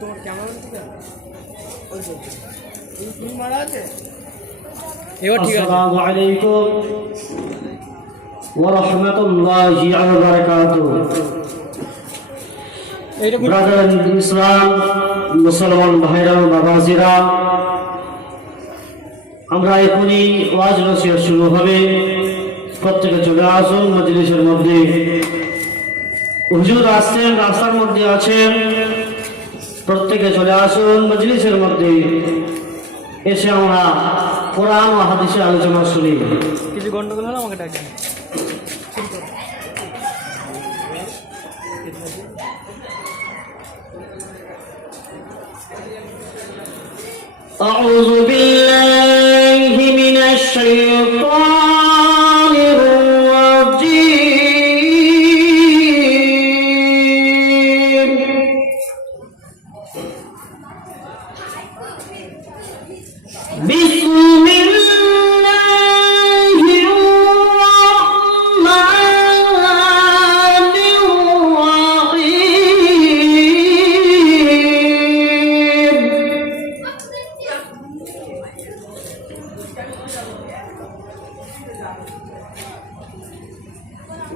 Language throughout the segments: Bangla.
তোমার ক্যামেরা মারা আছে। আসসালামু আলাইকুম ওয়া রাহমাতুল্লাহি ওয়া বারাকাতুহু। ব্রাদার ইন ইসলাম, মুসলমান ভাইরা বাবাজিরা, আমরা এখনই ওয়াজ নসিহত শুরু হবে। প্রত্যেকে চলে আসুন মজলিসের মধ্যে। হুজুর আসছেন, রাস্তার মধ্যে আছেন, প্রত্যেকে চলে আসুন মজলিসের মধ্যে। এসে আমরা কোরআন ও হাদিসের আলোচনা শুনি। কিছু গন্ডগোল হলে আমাকে ডাকবেন। أعوذ بالله من الشيطان الرجيم. بسم الله الرحمن الرحيم.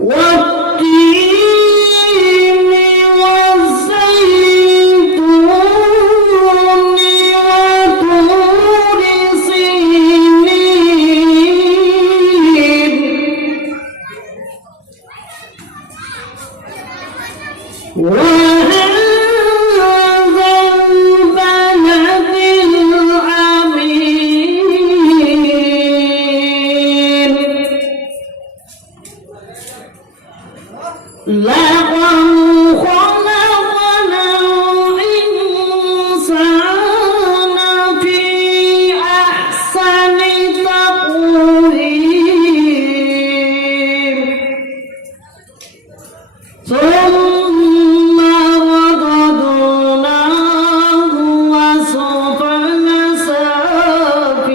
والتين والزيتون وطور سينين وهذا البلد الأمين. لقد خلقنا الإنسان في أحسن تقويم ثم رددناه أسفل سافلين.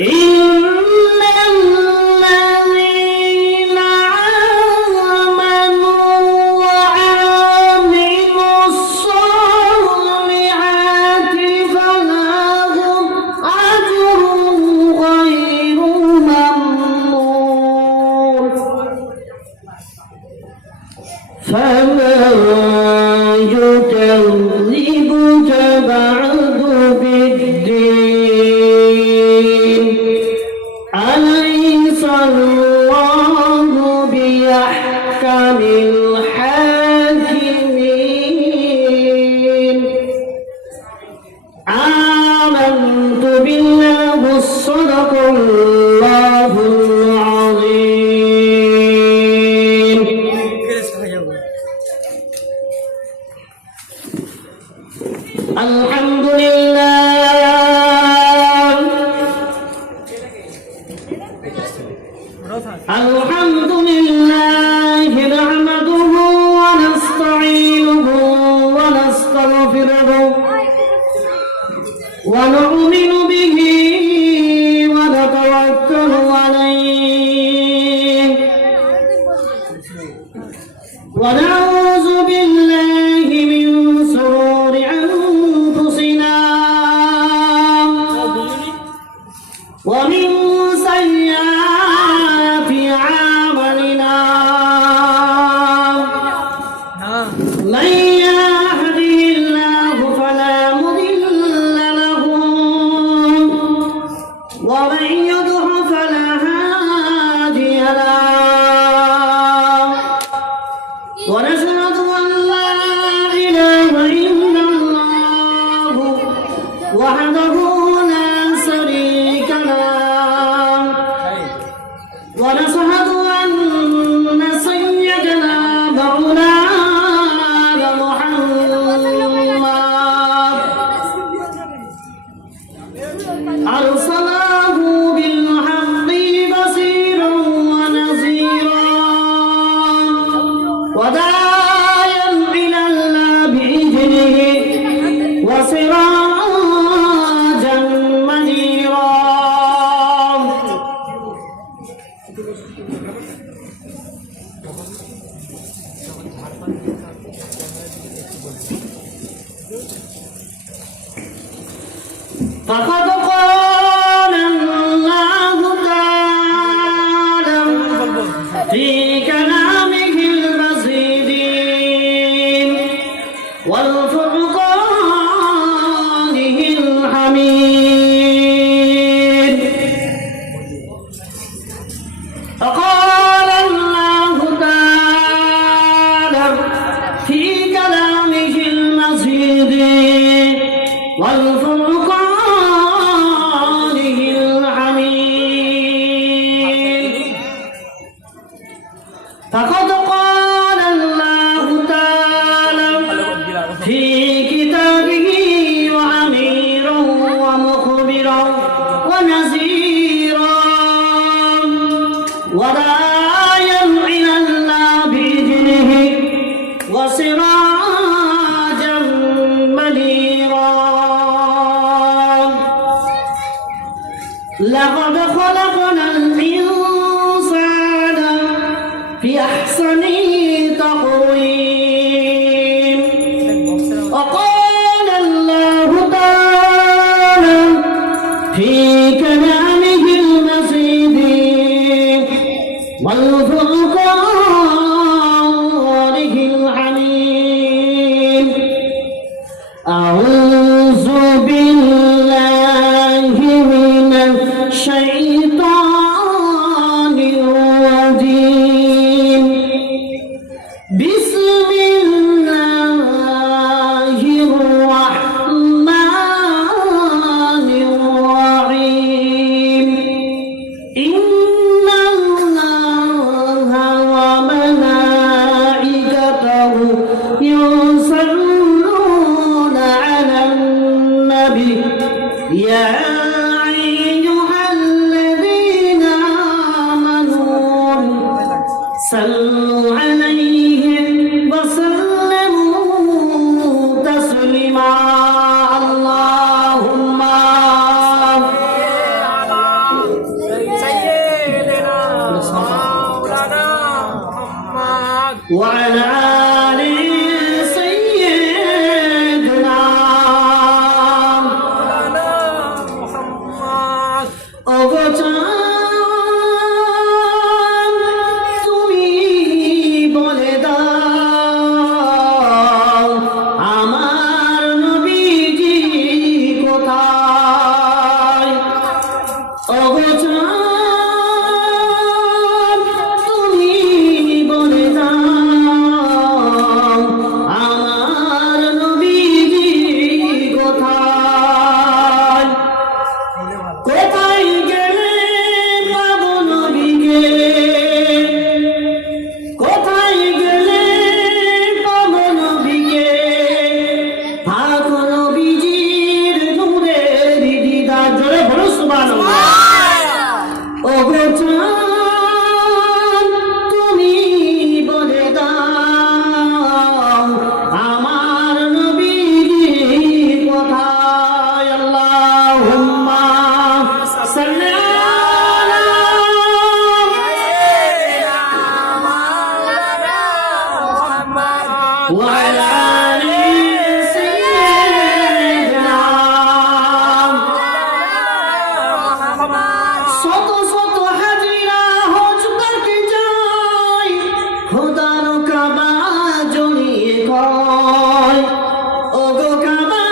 إن الذين آمنوا وعملوا الصالحات فلهم أجر غير ممنون. فمن يكذبك بعد بالدين أليس الله بأحكم الحاكمين. آمنت بالله صدق الله العظيم. الحمد لله الحمد لله نحمده ونستعينه ونستغفره ونؤمن به ونتوكل عليه ونعوذ بالله من شرور أنفسنا ومن سيئات أعمالنا. من يهده الله فلا مضل له ومن يضلل فلا هادي له. ونشهد أن لا إله إلا الله وحده لا شريك له. ونشهد أن سيدنا مولانا محمد أرسله بالحق بصيرا ونذيرا وداعيا إلى الله بإذنه وسراجا منيرا. فقد قال الله تعالى في كلامه المجيد والفرقانه الحميد فقال الله تعالى في كلامه المجيد والفرقانه الحميد فقد قال الله تعالى في كتابه وأميرا ومخبرا ونذيرا وداعيا إلى الله بإذنه وسراجا منيرا لقد خلقنا الإنسان في أحسن تقويم وقال الله تعالى في كلامه المجيد والفرقانه الحميد أعوذ بالله من الشيطان الرجيم بسم الله الرحمن الرحيم إن الله وملائكته يصلون على النبي يا أيها الذين آمنوا صلوا عليه وسلموا تسليما اللهم وعلى آل سيدنا অবচান তুমি বলে দাও আমার নবীজি কোথায় অবচান তুমি বলে দাও আমার নবীজি কোথায় কোথায় গেলে পাবো নবীকে কোথায় গেলে পাবো নবীকে থাকো নবীজির নূরের দিদার জোরে বলো সুবহানাল্লাহ ওগো চাঁদ তুমি বলে দাও আমার নবীজি কোথায় আল্লাহুম্মা সাল্লি আলা ওয়া আলা আলি সাইয়্যিদিনা শত শত হাজিরা হজ করতে যায় খোদার কাবা জড়িয়ে কয় ওগো কাবা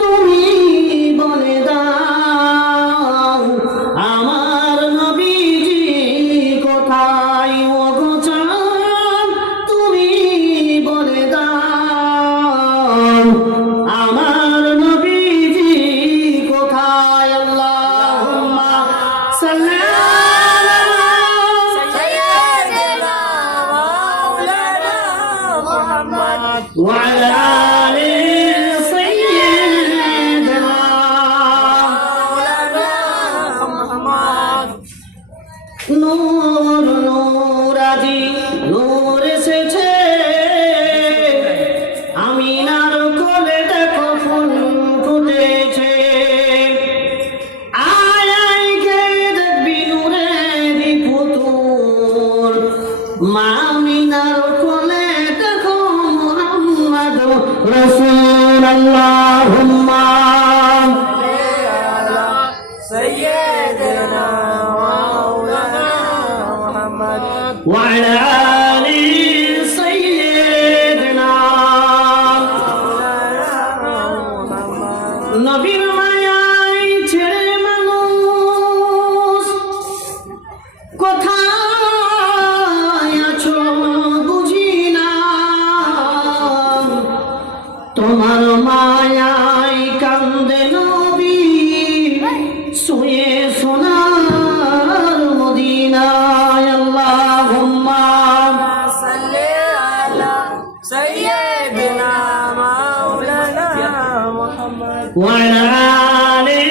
তুমি বলে দাও আমার নবীজি কোথায় ওগো চাঁদ তুমি বলে দাও আমার নবীজি কোথায় আল্লাহুম্মা সাল্লি আলা ওয়া আলা আলি সাইয়্যিদিনা নূর নূরাজি নূর এসেছে আমিনার কোলে দেখো ফুল ফুটেছে আয় আয় কে দেখবি নূরের মামিনার কোলে দেখো মুহাম্মদ রাসূল আল্লাহুম্মা سيدنا مولانا محمد ওয়া আলা আলি সাইয়্যিদিনা নবীর মায়ায় ছেড়ে মানুষ কোথায় আছো বুঝি না তোমার মায়ায় কান্দে নবী শুয়ে সোনার মদিনায় আল্লাহুম্মা صل على سيدنا مولانا محمد ওয়া আলা আলি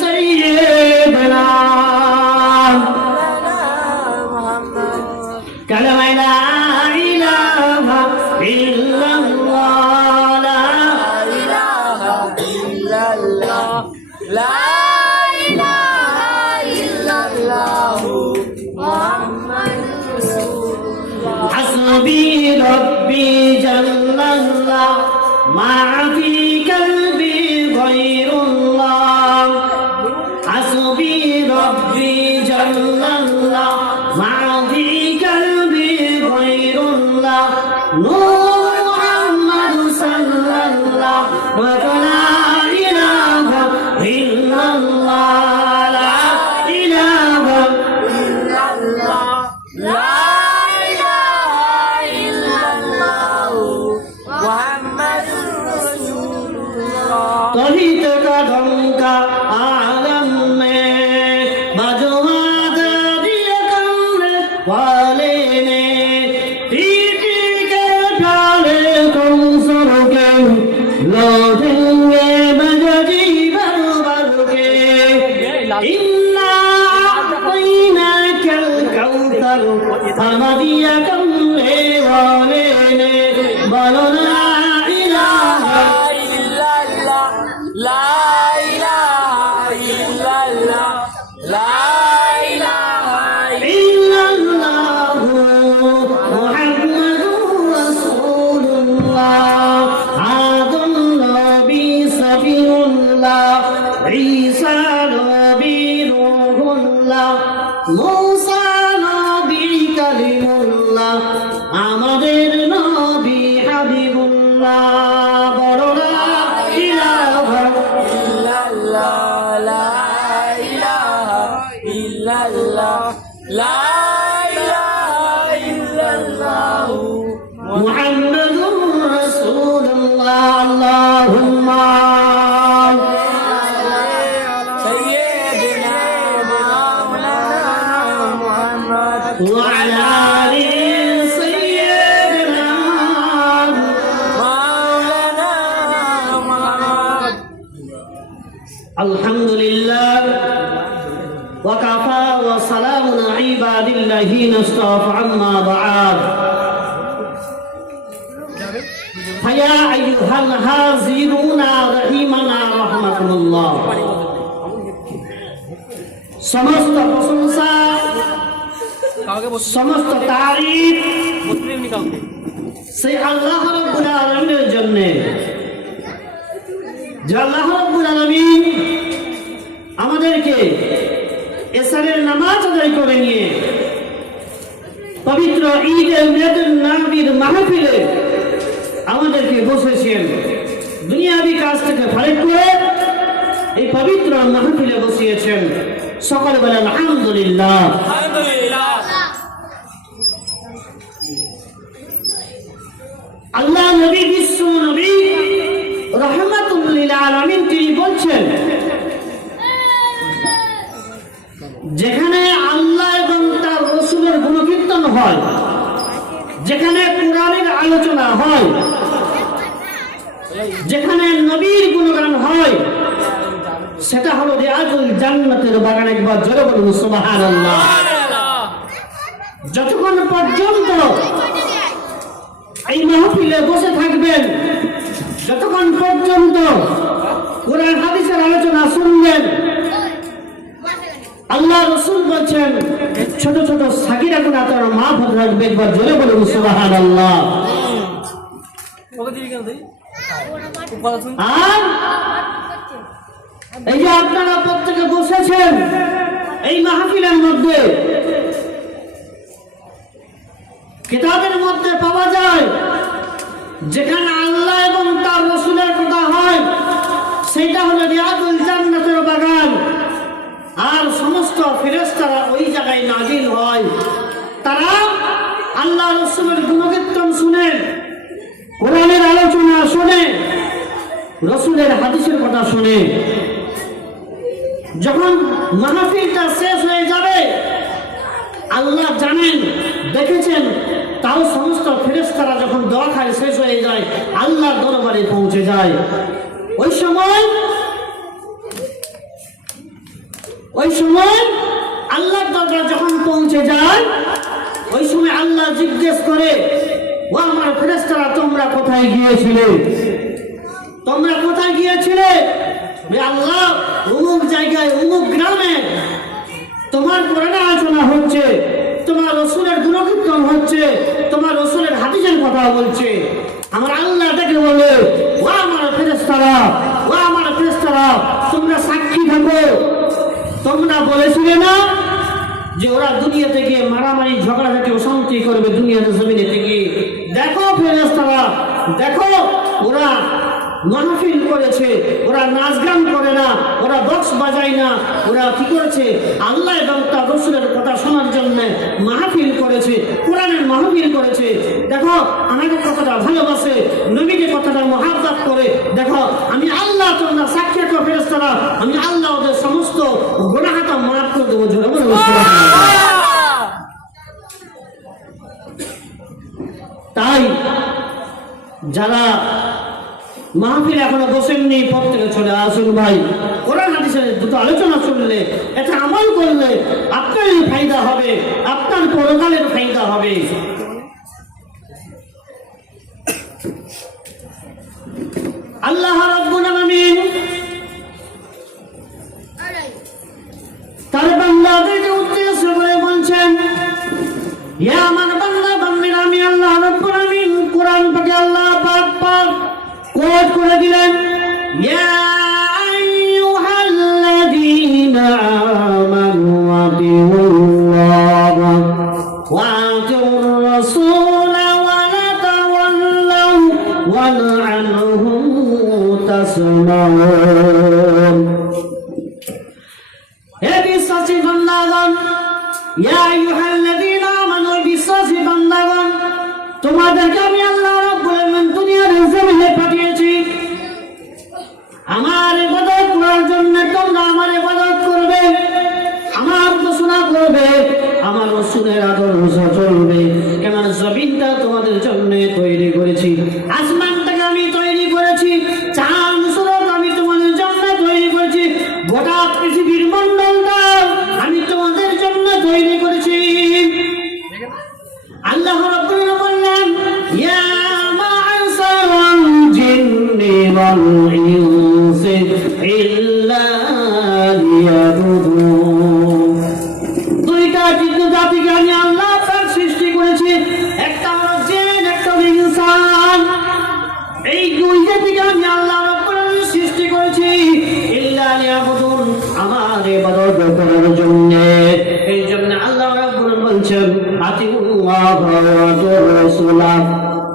সাইয়্যিদিনা مولانا محمد كلمة لا إله إلا الله لا إله إلا الله لا إله إلا الله محمد رسول الله حسبي ربي جل الله ما في قلبي غير الله حسبي ربي جل الله ما في قلبي غير الله نور محمد صلى الله ولا إله إلا الله لا إله إلا الله لا إله إلا الله محمد رسول الله तोहिद का ढंका आलम में मजवाद दिया कमरे वाले ने पीटी के प्याले तुम सुर के लौटेंगे मजदी भर भर के इन्ना आतैना कल कौसर हम दिया कमरे वाले ने बोलो ला इलाहा لا إله إلا الله لا إله إلا الله إلا الله محمد رسول الله عبد النبي صفي الله عيسى نبي روح الله موسى নবী কালিমুল্লাহ আমাদের নবী হাবিবুল্লাহ বড় লা ইলাহা إلا الله لا إله إلا الله لا إله إلا الله محمد رسول الله اللهم سيدنا مولانا محمد وعلى آل سيدنا مولانا محمد الحمد لله وكفى وسلام على عباد الذين اصطفى عما بعد فيا أيها الحاضرون رحمنا رحمكم الله সমস্ত প্রশংসা কাউকে সমস্ত তারিফ বসতে দেবনি কাউকে সেই আল্লাহ রাব্বুল আলামিনের জন্য যে আল্লাহ রাব্বুল আলামিন আমাদেরকে এশারের নামাজ আদায় করে নিয়ে পবিত্র ঈদে মিলাদুন নবীর মাহফিলে আমাদেরকে বসেছেন দুনিয়াবি কাজ থেকে ফারিগ করে এই পবিত্র মাহফিলে বসিয়েছেন সকলে বলেন আলহামদুলিল্লাহ আলহামদুলিল্লাহ আল্লাহ নবী বিশ্ব নবী রাহমাতুল লিল আলামিন তিনি বলছেন যেখানে আল্লাহ এবং তার রাসূলের গুণকীর্তন হয় যেখানে কোরআনের আলোচনা হয় যেখানে নবীর গুণগান হয় সেটা হলো রিয়াজুল জান্নাতের বাগান একবার জোরে বলুন সুবহানাল্লাহ যতক্ষণ পর্যন্ত এই মাহফিলে বসে থাকবেন যতক্ষণ পর্যন্ত কোরআন হাদিসের আলোচনা শুনবেন আল্লাহ রাসূল বলেন ছোট ছোট সাগীরা গুনাহ তার মাফ রাখবে। একবার জোরে বলুন সুবহানাল্লাহ। ওকে দিবি কেন তুই? ও কথা শুন। আর এই যে আপনারা প্রত্যেকে বসেছেন এই মাহফিলের মধ্যে, কিতাবের মধ্যে পাওয়া যায় যেখানে আল্লাহ এবং তার রাসূলের কথা হয় সেটা হলো রিয়াদুল জান্নাতের বাগান। আর সমস্ত ফেরেশতারা ওই জায়গায় নাজিল হয়। তারা আল্লাহ রাসূলের গুণকীর্তন শুনে, কোরআনের আলোচনা শুনে, রাসূলের হাদিসের কথা শুনে। যখন মাহফিলটা শেষ হয়ে যাবে, আল্লাহ জানেন, দেখেছেন, তাও সমস্ত ফেরেশতারা যখন দোয়া খায় শেষ হয়ে যায়, আল্লাহর দরবারে পৌঁছে যায়। ওই সময় আল্লাহর দরবারে যখন পৌঁছে যায়, ওই সময় আল্লাহ জিজ্ঞেস করে, ও আমার ফেরেশতারা, তোমরা কোথায় গিয়েছিলে? তোমরা কোথায় গিয়েছিলে? আল্লাহ, অমুক জায়গায় অমুক গ্রামে তোমার কোরআন আলোচনা হচ্ছে, তোমার রাসূলের গুণকীর্তন হচ্ছে, তোমার রাসূলের হাদিসের কথা বলছে। আমার আল্লাহ তাকে বলে, ও আমার ফেরেশতারা, তোমরা সাক্ষী থাকো। তোমরা বলেছিলে না যে ওরা দুনিয়া থেকে মারামারি ঝগড়া থেকে অশান্তি করবে দুনিয়াতে জমিনে থেকে? দেখো ফেরেশতারা, দেখো ওরা মাহফিল করেছে, ওরা নাচ গান করে না, ওরা বক্স বাজায় না, ওরা কি করেছে? আল্লাহ এবং তার রাসূলের কথা শোনার জন্য মাহফিল করেছে, কোরআনের মাহফিল করেছে। দেখো আমাকে কতটা ভালোবাসে, নবীকে কতটা মহাব্বত করে। দেখো আমি আল্লাহ, তোমরা সাক্ষী রাখো ফেরেশতারা, আমি আল্লাহ ওদের সমস্ত গুনাহটা মাফ করে দেবো। জোরে বলুন সুবহানাল্লাহ। তাই যারা মাহফিল এখনো বসেননি, প্রত্যেকে চলে আসুন ভাই। কোরআন হাদিসের দুটো আলোচনা শুনলে, এটা আমল করলে আপনারই ফায়দা হবে, আপনার পরকালের ফায়দা হবে। আল্লাহ রাব্বুল আলামিন তার বান্দাদেরকে উদ্দেশ্য করে বলছেন, ইয়া আমার বান্দা বান্দিরা, আমি আল্লাহ রাব্বুল আলামিন কোরআন পাকে আল্লাহ পাক কোট করে দিলেন, ইয়া আইয়ুহাল্লাযীনা আমানু আতিউল্লাহ ওয়া আতিউর রাসূল ওয়া লা তাওয়াল্লাউ ওয়া লা'আনহুম তাসমাউন। হে বিশ্বাসী বান্দাগণ, ইয়া আইয়ুহাল্লাযীনা আমানু, বিশ্বাসী বান্দাগণ, তোমাদেরকে আমি আল্লাহ রাব্বুল আলামিন দুনিয়ার জমিনে পাঠিয়েছি আমার ইবাদত করার জন্য। তোমরা আমার ইবাদত করবে, আমার ঘোষণা করবে, আমার রাসূলের আদর্শ চলবে। এমন জমিনটা তোমাদের জন্য তৈরি করেছি, আসমানটাকে আমি তৈরি করেছি, চাঁদ সূরজ আমি তোমাদের জন্য তৈরি করেছি, গোটা পৃথিবীর মণ্ডলটা আমি তোমাদের জন্য তৈরি করেছি। আল্লাহ রাব্বুল আলামিন বললেন, ইয়া মা'শারাল জিন্নি ওয়াল ইনসি ইল্লা লিয়াবুদুন। দুইটা জাতিকে আমি আল্লাহ তার সৃষ্টি করেছি, একটা হলো জিন, একটা হলো ইনসান। এই দুই জাতিকে আমি আল্লাহ রাব্বুল আলামিন সৃষ্টি করেছি ইল্লা লিয়াবুদুন, আমার ইবাদত করার জন্য। এই জন্য আল্লাহ রাব্বুল আলামিন বলছেন, আতিউল্লাহ ওয়া আতিউর রাসূল,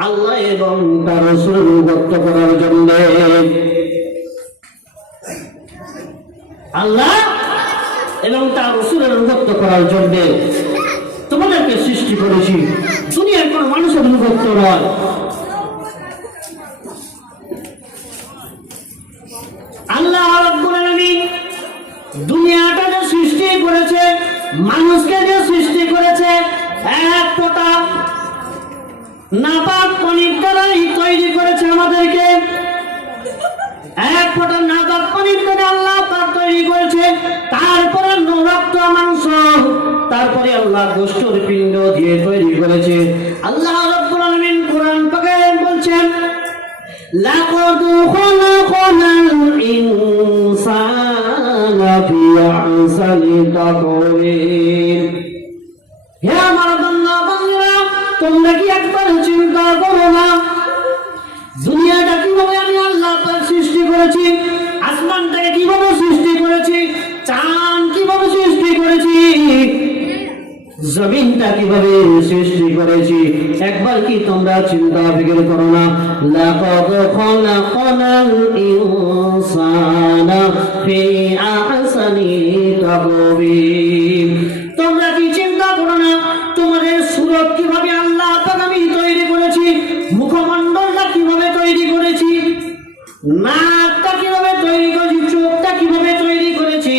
আল্লাহ এবং তার রাসূলের অনুগত করার জন্য। আল্লাহ এবং তার রাসূলের অনুগত করার জন্য তোমাদেরকে সৃষ্টি করেছি, দুনিয়ার কোন মানুষের অনুগত নয়। আল্লাহ রাব্বুল আলামিন দুনিয়াটা যে সৃষ্টি করেছে, মানুষকে যে সৃষ্টি করেছে, এক ফোঁটা নাপাক পানির দ্বারাই তৈরি করেছে আমাদেরকে। এক ফোঁটা নাপাক পানির দ্বারা আল্লাহ পাক তৈরি করেছে। তারপরে রক্ত মাংস, তারপরে আল্লাহ গোশতের পিণ্ড দিয়ে তৈরি করেছে। আল্লাহ রাব্বুল আলামিন কোরআন পাকে বলছেন, লাকাদ খালাকনাল ইনসানা ফি আহসানি তাকওয়িম। হে আমার বান্দা বান্দীরা, তোমরা কি একবার চিন্তা করো না দুনিয়াটা কিভাবে আমি আল্লাহ পাক সৃষ্টি করেছি, আসমানটাকে কিভাবে সৃষ্টি করেছি, চাঁদ কিভাবে সৃষ্টি করেছি, জমিনটা কিভাবে সৃষ্টি করেছি। একবার কি তোমরা চিন্তা ফিকির করো না? লাকাদ খালাকনাল ইনসানা ফি আহসানি তাকওয়িম। তোমরা কি চিন্তা করো না তোমাদের সুরত কিভাবে আল্লাহ পাক আমি তৈরি করেছি, মুখমণ্ডলটা কিভাবে তৈরি করেছি, নাকটা কিভাবে তৈরি করেছি, চোখটা কিভাবে তৈরি করেছি,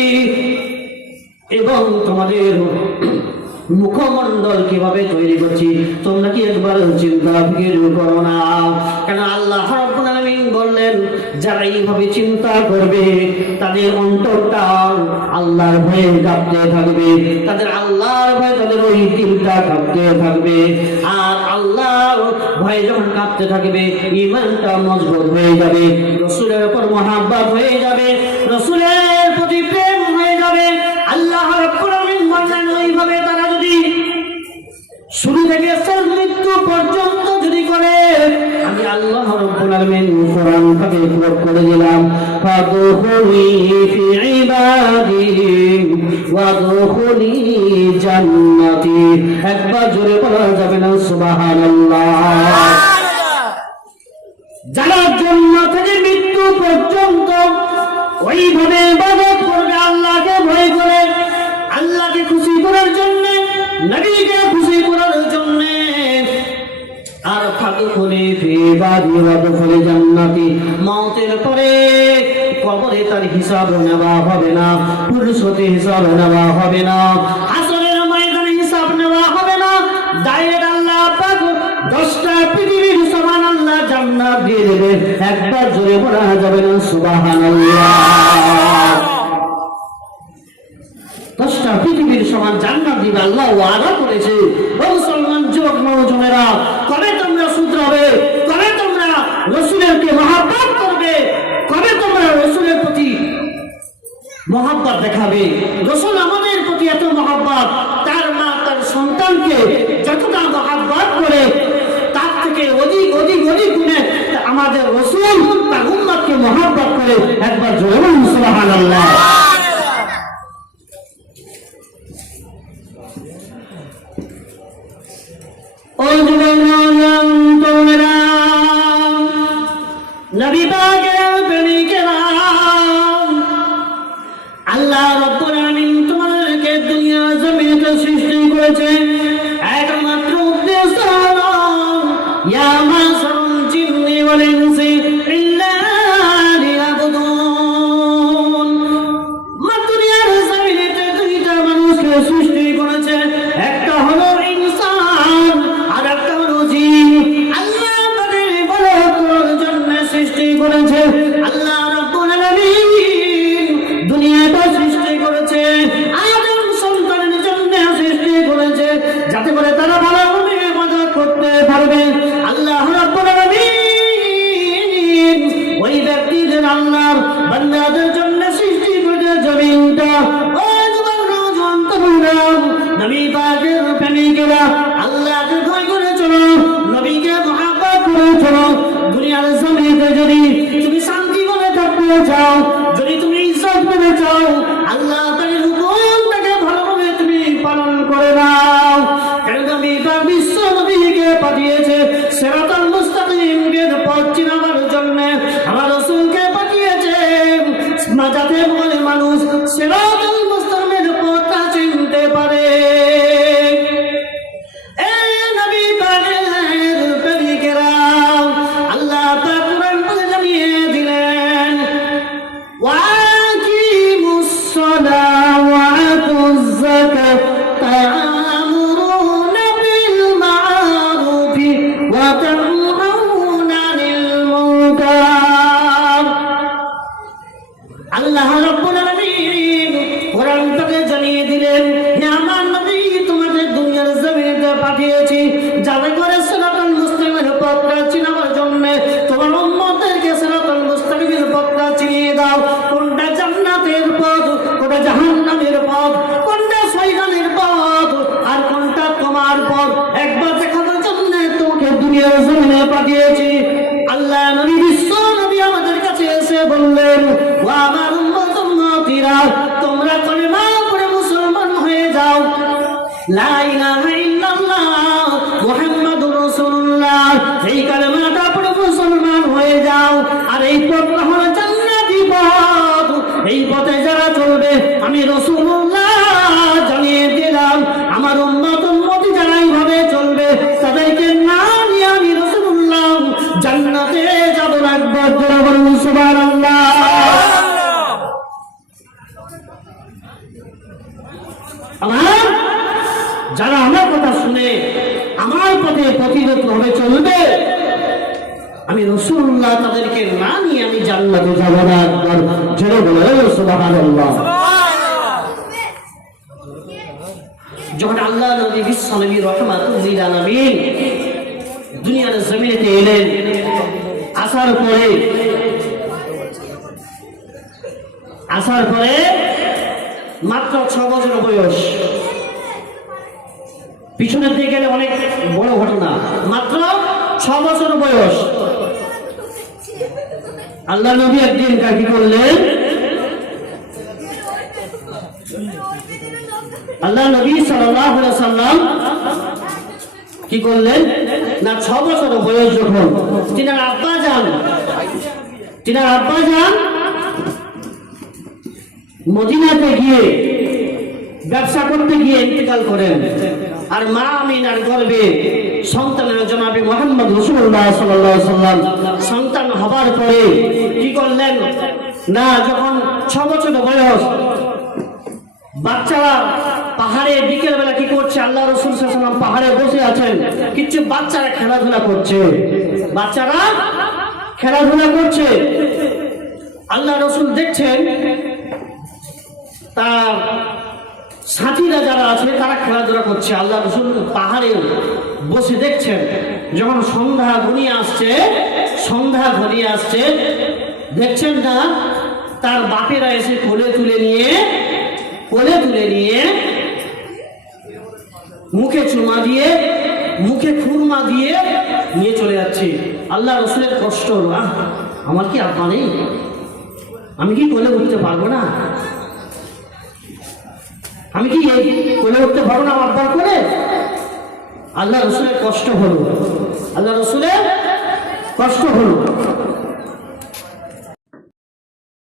এবং তোমাদের মুখমণ্ডল কিভাবে তৈরি করছি। তোমরা কি একবার চিন্তা ফিকির করো না? কেন আল্লাহ রাব্বুল আলামিন বললেন যারা এইভাবে চিন্তা করবে তাদের অন্তরটা আল্লাহর ভয়ে কাঁপতে থাকবে, তাদের আল্লাহর ভয়ে তাদের ওই দিলটা কাঁপতে থাকবে। আর আল্লাহর ভয়ে যখন কাঁপতে থাকবে ঈমানটা মজবুত হয়ে যাবে, রাসূলের উপর মহব্বত হয়ে যাবে, রাসূলের প্রতি প্রেম হয়ে যাবে। আল্লাহ রাব্বুল আলামিন বললেন ওইভাবে তারা যদি শুরু থেকে শেষ মৃত্যু পর্যন্ত যদি করে, আমি আল্লাহ রাব্বুল আলামিন কোরআন থেকে কোট করে দিলাম, ফাদখুলি ফি ইবাদি ওয়াদখুলি জান্নাতি। একবার জোরে বলা যাবে না সুবহানাল্লাহ? যারা জান্নাত থেকে মৃত্যু পর্যন্ত ওইভাবে ইবাদত করবে, আল্লাহকে ভয় করে, আল্লাহকে খুশি করার জন্য, নবীকে খুশি করার জন্য, আর ফাদখুলি ফি ইবাদি ওয়াদখুলি জান্নাতি। মওতের পরে কবরে তার হিসাব নেওয়া হবে না, ফুরসতে হিসাব নেওয়া হবে না, হাসরের ময়দানে হিসাব নেওয়া হবে না। ডাইরেক্ট আল্লাহ পাক 10টা পৃথিবীর সমান আল্লাহ জান্নাত দিয়ে দেবে। একবার জোরে বলা যাবে না সুবহানাল্লাহ? 10টা পৃথিবীর সমান জান্নাত দিবে আল্লাহ ওয়াদা করেছে। ও মুসলমান যুবক নওজোয়ানেরা, কবে তোমরা শুধরাবে? কবে তোমরা রাসূলকে মহব্বত করবে? কবে তোমরা রাসূলের প্রতি মহব্বত দেখাবে? রাসূল আমাদের প্রতি এত মহব্বত, তার মা তার সন্তানকে যতটা মহব্বত করে তার থেকে অধিক অধিক অধিক গুণে আমাদের রাসূল তার উম্মতকে মহব্বত করে। একবার জোরে বলুন সুবহানাল্লাহ। ও যুবক তরুণেরা, নবী পাকের প্রেমিকেরা, আল্লাহ রাব্বুল আলামিন তোমাদেরকে দুনিয়া জমিনে সৃষ্টি করেছে একমাত্র উদ্দেশ্য হলো ইয়া মাশারাল জিন্নি ওয়াল ইনসি ইল্লা লিয়াবুদুন। দুনিয়ার জমিনে দুইটা মানুষকে সৃষ্টি করেছে, একটা হলো ইনসান আর একটা হলো জিন। আল্লাহ তাদের ইবাদত করার জন্য সৃষ্টি করেছে। আল্লাহ রাব্বুল আলামিন দুনিয়াটা সৃষ্টি করেছে আদম সন্তানের জন্য সৃষ্টি করেছে। লা ইলাহা ইল্লাল্লাহ মুহাম্মাদুর রাসূলুল্লাহ, এই কালেমাটা পড়ে মুসলমান হয়ে যাও। আর এই পথটা হলো জান্নাতি পথ। এই পথে যারা চলবে আমি রাসূলুল্লাহ জানিয়ে দিলাম, আমার উম্মতি যারা এইভাবে চলবে তাদেরকে না নিয়ে আমি রাসূলুল্লাহ জান্নাতে যাব রাখবো। বলুন সুবহানাল্লাহ। আমার যারা আমার কথা শুনে আমার পথে প্রতিরোধ ভাবে চলবে, আমি রাসূলুল্লাহ তাদেরকে না নিয়ে আমি জান্নাতে যাব না। একবার জোরে বলুন সুবহানাল্লাহ। যখন আল্লাহ নবী বিশ্বনবী রাহমাতুল লিল আলামিন দুনিয়ার জমিনেতে এলেন, আসার পরে মাত্র 6 বছর বয়স। পিছনের দিকে গেলে অনেক বড় ঘটনা। মাত্র 6 বছর বয়স। আল্লাহ নবী একদিন কি করলেন? আল্লাহ নবী সাল্লাল্লাহু আলাইহি ওয়াসাল্লাম কি করলেন না, 6 বছর বয়স যখন তিনার আব্বা যান মদিনাতে গিয়ে ব্যবসা করতে গিয়ে ইন্তেকাল করেন। আর মা আমিনার গর্ভে সন্তানের জনাবে মুহাম্মদ রাসূলুল্লাহ সাল্লাল্লাহু আলাইহি ওয়াসাল্লাম সন্তান হবার পরে কি করলেন না, যখন 6 বছর বয়স, বাচ্চারা পাহাড়ে বিকেল বেলা কি করছে, আল্লাহ রাসূল সাল্লাল্লাহু আলাইহি ওয়াসাল্লাম পাহাড়ে বসে আছেন, কিছু বাচ্চারা খেলাধুলা করছে। আল্লাহ রাসূল দেখছেন তার সাথীরা যারা আছে তারা খেলাধুলা করছে। আল্লাহ রাসূল পাহাড়ে বসে দেখছেন। যখন সন্ধ্যা ঘনিয়ে আসছে দেখছেন না, তার বাপেরা এসে কোলে তুলে নিয়ে মুখে চুমা দিয়ে মুখে খুরমা দিয়ে নিয়ে চলে যাচ্ছে। আল্লাহ রাসূলের কষ্ট হলো, আমার কি আব্বা নেই? আমি কি কোলে উঠতে পারবো না? আমি কি কোলে উঠতে পারবো না আব্বার কোলে? আল্লাহ রাসূলের কষ্ট হলো।